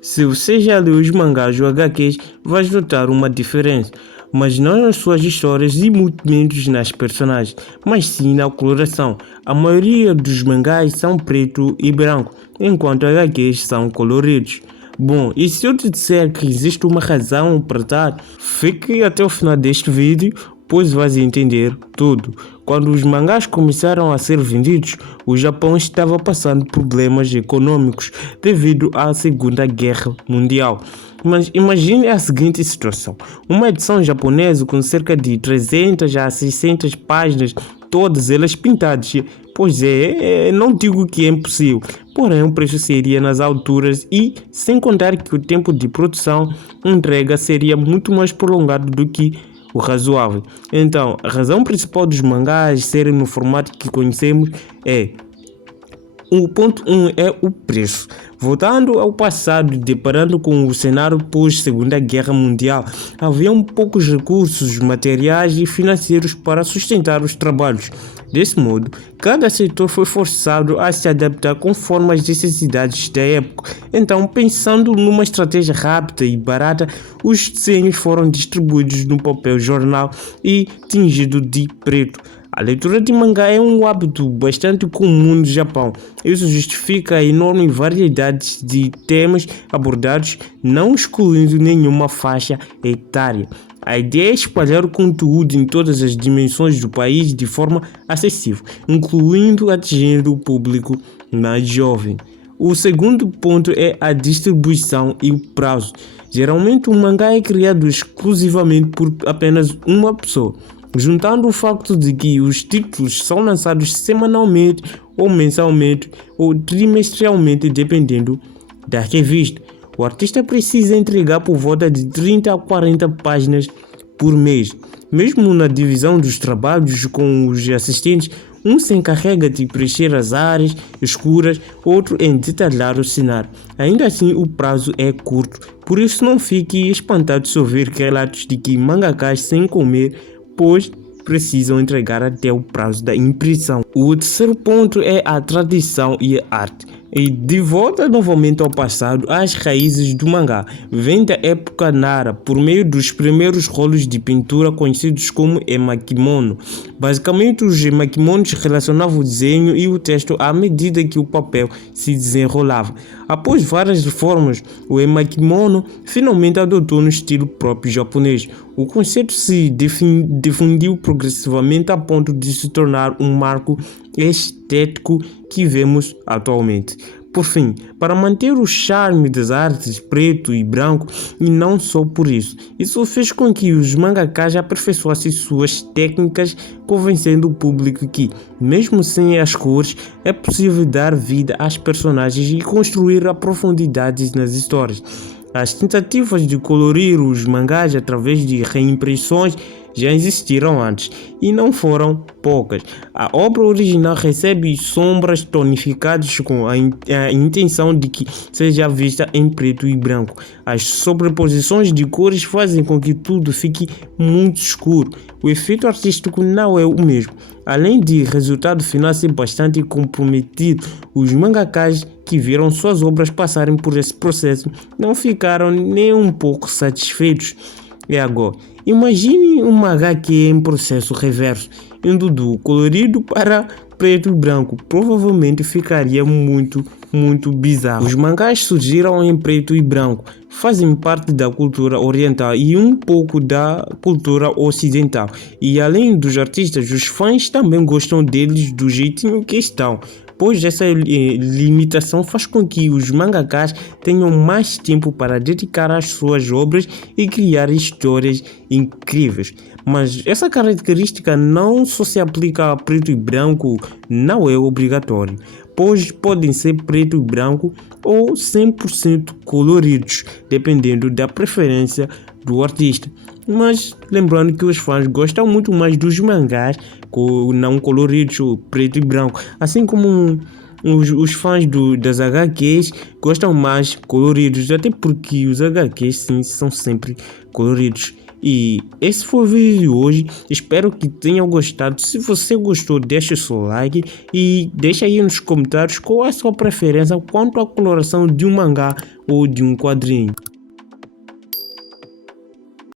Se você já leu os mangás ou HQs, vais notar uma diferença, mas não nas suas histórias e muito menos nas personagens, mas sim na coloração. A maioria dos mangás são preto e branco, enquanto HQs são coloridos. Bom, e se eu te disser que existe uma razão para tal, fique até o final deste vídeo, pois vais entender tudo. Quando os mangás começaram a ser vendidos, o Japão estava passando problemas econômicos devido à Segunda Guerra Mundial. Mas imagine a seguinte situação: uma edição japonesa com cerca de 300 a 600 páginas, todas elas pintadas. Pois é, não digo que é impossível, porém o preço seria nas alturas e sem contar que o tempo de produção e entrega seria muito mais prolongado do que o razoável. Então, a razão principal dos mangás serem no formato que conhecemos é: o ponto 1 é o preço. Voltando ao passado, deparando com o cenário pós-Segunda Guerra Mundial, havia poucos recursos materiais e financeiros para sustentar os trabalhos. Desse modo, cada setor foi forçado a se adaptar conforme as necessidades da época. Então, pensando numa estratégia rápida e barata, os desenhos foram distribuídos no papel jornal e tingido de preto. A leitura de mangá é um hábito bastante comum no Japão. Isso justifica a enorme variedade de temas abordados, não excluindo nenhuma faixa etária. A ideia é espalhar o conteúdo em todas as dimensões do país de forma acessível, incluindo atingir o público mais jovem. O segundo ponto é a distribuição e o prazo. Geralmente, um mangá é criado exclusivamente por apenas uma pessoa. Juntando o facto de que os títulos são lançados semanalmente ou mensalmente ou trimestralmente, dependendo da revista, o artista precisa entregar por volta de 30 a 40 páginas por mês. Mesmo na divisão dos trabalhos com os assistentes, um se encarrega de preencher as áreas escuras, outro em detalhar o cenário. Ainda assim, o prazo é curto, por isso não fique espantado se ouvir relatos de que mangakas sem comer, pois precisam entregar até o prazo da impressão. O terceiro ponto é a tradição e a arte. E de volta novamente ao passado, as raízes do mangá vêm da época Nara, por meio dos primeiros rolos de pintura conhecidos como emakimono. Basicamente, os emakimonos relacionavam o desenho e o texto à medida que o papel se desenrolava. Após várias reformas, o emakimono finalmente adotou um estilo próprio japonês. O conceito se difundiu progressivamente a ponto de se tornar um marco estético que vemos atualmente. Por fim, para manter o charme das artes preto e branco, e não só por isso, isso fez com que os mangakas aperfeiçoassem suas técnicas, convencendo o público que, mesmo sem as cores, é possível dar vida às personagens e construir profundidades nas histórias. As tentativas de colorir os mangás através de reimpressões já existiram antes e não foram poucas. A obra original recebe sombras tonificadas com a intenção de que seja vista em preto e branco. As sobreposições de cores fazem com que tudo fique muito escuro. O efeito artístico não é o mesmo. Além de resultado final ser bastante comprometido, os mangakas que viram suas obras passarem por esse processo não ficaram nem um pouco satisfeitos. E agora, imagine uma HQ em processo reverso, indo do colorido para preto e branco. Provavelmente ficaria muito bizarro. Os mangás surgiram em preto e branco, fazem parte da cultura oriental e um pouco da cultura ocidental. E além dos artistas, os fãs também gostam deles do jeitinho que estão, pois essa limitação faz com que os mangakas tenham mais tempo para dedicar às suas obras e criar histórias incríveis. Mas essa característica não só se aplica a preto e branco, não é obrigatório, pois podem ser preto e branco ou 100% coloridos, dependendo da preferência do artista. Mas lembrando que os fãs gostam muito mais dos mangás não coloridos, preto e branco, assim como os fãs das HQs gostam mais coloridos, até porque os HQs sim são sempre coloridos. E esse foi o vídeo de hoje, espero que tenham gostado. Se você gostou, deixa o seu like e deixa aí nos comentários qual é a sua preferência quanto à coloração de um mangá ou de um quadrinho.